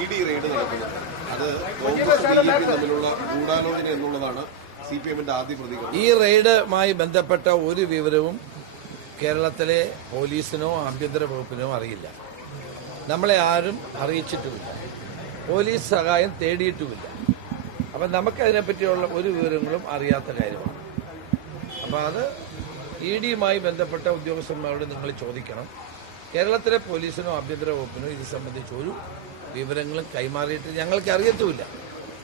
ED raid നടക്കുന്നത് അത് Congress BJP തമ്മിലുള്ള ഗൂഢാലോചന എന്നുള്ളതാണ് CPM-ന്റെ ആദ്യ പ്രതികരണം. ഈ റെയ്ഡുമായി ബന്ധപ്പെട്ട ഒരു വിവരവും കേരളത്തിലെ പോലീസിനോ ആഭ്യന്തര വകുപ്പിനോ അറിയില്ല. നമ്മളെ ആരും അറിയിച്ചിട്ടുമില്ല. പോലീസ് സഹായം തേടിയിട്ടുമില്ല. അപ്പം നമുക്കതിനെപ്പറ്റിയുള്ള ഒരു വിവരങ്ങളും അറിയാത്ത കാര്യമാണ്. അപ്പം അത് ED-യുമായി ബന്ധപ്പെട്ട ഉദ്യോഗസ്ഥന്മാരോട് നിങ്ങൾ ചോദിക്കണം. കേരളത്തിലെ പോലീസിനോ ആഭ്യന്തര വകുപ്പിനോ ഇത് സംബന്ധിച്ച് ഒരു വിവരങ്ങളും കൈമാറിയിട്ട് ഞങ്ങൾക്ക് അറിയത്തുമില്ല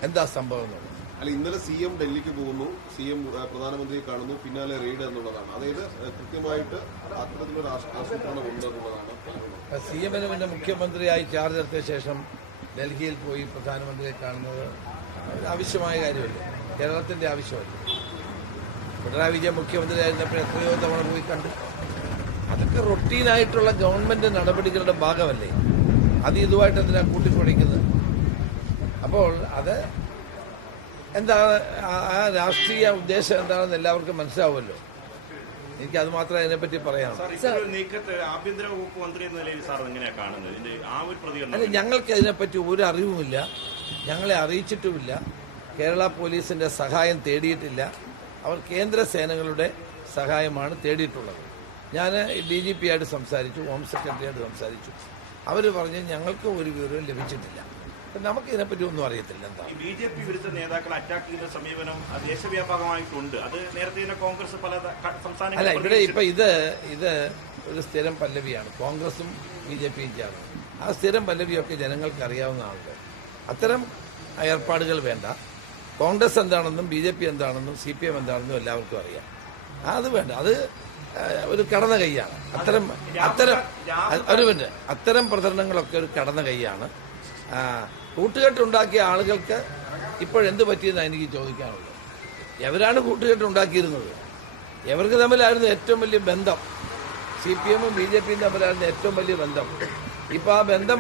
എന്താ സംഭവം എന്നുള്ളത്. അല്ല, ഇന്നലെ CM ഡൽഹിക്ക് പോകുന്നു, CM പ്രധാനമന്ത്രിയെ കാണുന്നു, പിന്നാലെ റെയ്ഡ് എന്നുള്ളതാണ്. അതായത് കൃത്യമായിട്ട് അത്തരത്തിലൊരു ആസൂത്രണം ഉണ്ട് എന്നുള്ളതാണ്. CM-ന് പിന്നെ മുഖ്യമന്ത്രിയായി ചാർജ് എടുത്ത ശേഷം ഡൽഹിയിൽ പോയി പ്രധാനമന്ത്രിയെ കാണുന്നത് ആവശ്യമായ കാര്യമല്ല, കേരളത്തിന്റെ ആവശ്യമല്ല. പിണറായി വിജയൻ മുഖ്യമന്ത്രിയായിരുന്നപ്പോൾ എത്രയോ തവണ പോയി കണ്ടു. അതൊക്കെ റൊട്ടീനായിട്ടുള്ള ഗവൺമെന്റ് നടപടികളുടെ ഭാഗമല്ലേ. അത് ഇതുമായിട്ട് എന്തിനാ കൂട്ടിക്കുഴയ്ക്കുന്നത്? അപ്പോൾ അത് എന്താണ് ആ രാഷ്ട്രീയ ഉദ്ദേശം എന്താണെന്ന് എല്ലാവർക്കും മനസ്സിലാവുമല്ലോ. എനിക്ക് അത് മാത്രമേ അതിനെപ്പറ്റി പറയാം. അല്ല, ഞങ്ങൾക്ക് അതിനെപ്പറ്റി ഒരു അറിവുമില്ല, ഞങ്ങളെ അറിയിച്ചിട്ടുമില്ല. കേരള പോലീസിന്റെ സഹായം തേടിയിട്ടില്ല. അവർ കേന്ദ്ര സേനകളുടെ സഹായമാണ് തേടിയിട്ടുള്ളത്. ഞാൻ DGP ആയിട്ട് സംസാരിച്ചു, ഹോം സെക്രട്ടറിയായിട്ട് സംസാരിച്ചു. അവർ പറഞ്ഞ് ഞങ്ങൾക്ക് ഒരു വിവരവും ലഭിച്ചിട്ടില്ല. നമുക്ക് ഇതിനെപ്പറ്റി ഒന്നും അറിയത്തില്ല. എന്താ BJP വിരുദ്ധ നേതാക്കളെ അറ്റാക്ക് ചെയ്യുന്ന സമീപനം ദേശവ്യാപകമായിട്ടുണ്ട്. അത് നേരത്തെ കോൺഗ്രസ് പല സംസ്ഥാനങ്ങളിൽ അല്ല, ഇവിടെ ഇപ്പൊ ഇത് ഒരു സ്ഥിരം പല്ലവിയാണ്. കോൺഗ്രസും BJP-യും ചേർന്ന് ആ സ്ഥിരം പല്ലവിയൊക്കെ ജനങ്ങൾക്ക് അറിയാവുന്ന ആളുകൾ. അത്തരം ഏർപ്പാടുകൾ വേണ്ട. കോൺഗ്രസ് എന്താണെന്നും BJP എന്താണെന്നും CPM എന്താണെന്നും എല്ലാവർക്കും അറിയാം. അത് വേണ്ട. അത് ഒരു കടന്ന കൈയാണ്. അത്തരം പ്രചരണങ്ങളൊക്കെ ഒരു കടന്ന കൈയാണ്. കൂട്ടുകെട്ടുണ്ടാക്കിയ ആളുകൾക്ക് ഇപ്പോഴെന്ത് പറ്റിയെന്നാണ് എനിക്ക് ചോദിക്കാനുള്ളത്. എവരാണ് കൂട്ടുകെട്ടുണ്ടാക്കിയിരുന്നത്? എവർക്ക് തമ്മിലായിരുന്നു ഏറ്റവും വലിയ ബന്ധം. CPM-ഉം BJP-യും തമ്മിലായിരുന്നു ഏറ്റവും വലിയ ബന്ധം. ഇപ്പൊ ആ ബന്ധം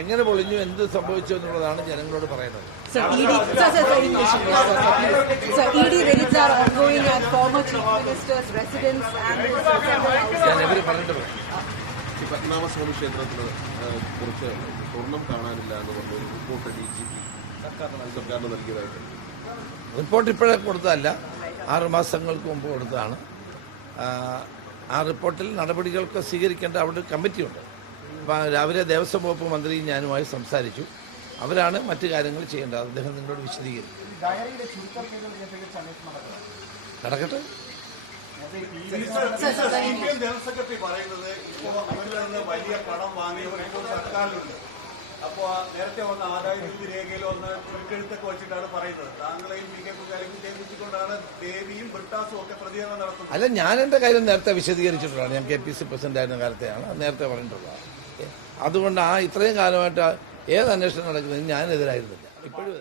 എങ്ങനെ പൊളിഞ്ഞു, എന്ത് സംഭവിച്ചു എന്നുള്ളതാണ് ജനങ്ങളോട് പറയുന്നത്. ഞാൻ ഇവര് പറഞ്ഞിട്ട് പത്മനാഭസ്വാമി ക്ഷേത്രത്തിൽ കുറച്ച് സ്വർണം കാണാനില്ല എന്ന് പറഞ്ഞ റിപ്പോർട്ട് DGP സർക്കാരിന് നൽകിയതായിട്ട്. റിപ്പോർട്ട് ഇപ്പോഴേ കൊടുത്തതല്ല, 6 മാസങ്ങൾക്ക് മുമ്പ് കൊടുത്തതാണ്. ആ റിപ്പോർട്ടിൽ നടപടികളൊക്കെ സ്വീകരിക്കേണ്ട അവിടെ ഒരു കമ്മിറ്റിയുണ്ട്. അപ്പം രാവിലെ ദേവസ്വം വകുപ്പ് മന്ത്രിയും ഞാനുമായി സംസാരിച്ചു. അവരാണ് മറ്റു കാര്യങ്ങൾ ചെയ്യേണ്ടത്. അദ്ദേഹം നിങ്ങളോട് വിശദീകരിക്കും. നടക്കട്ടെ. ജനറൽ സെക്രട്ടറി പറയുന്നത് ഇപ്പോൾ അവരിൽ നിന്ന് വലിയ പണം വാങ്ങിയവർ ഇപ്പോൾ സർക്കാരിലുണ്ട്. അപ്പോൾ നേരത്തെ വന്ന ആദായ നികുതി രേഖയിൽ വന്ന് ചുരുക്കെഴുത്തൊക്കെ വെച്ചിട്ടാണ് പറയുന്നത്. താങ്കളെയും PK ഉദ്ദേശിച്ചുകൊണ്ടാണ് ദേവിയും ബ്രിട്ടാസും ഒക്കെ പ്രതികരണം നടത്തുന്നത്. അല്ല, ഞാൻ എന്റെ കാര്യം നേരത്തെ വിശദീകരിച്ചിട്ടുള്ളതാണ്. ഞാൻ KPC പ്രസിഡന്റ് ആയിരുന്ന കാലത്തെയാണ് നേരത്തെ പറഞ്ഞിട്ടുള്ളത്. അതുകൊണ്ട് ഇത്രയും കാലമായിട്ട് ഏത് അന്വേഷണം നടക്കുന്നതിന് ഞാനെതിരായിരുന്നില്ല. ഇപ്പോഴും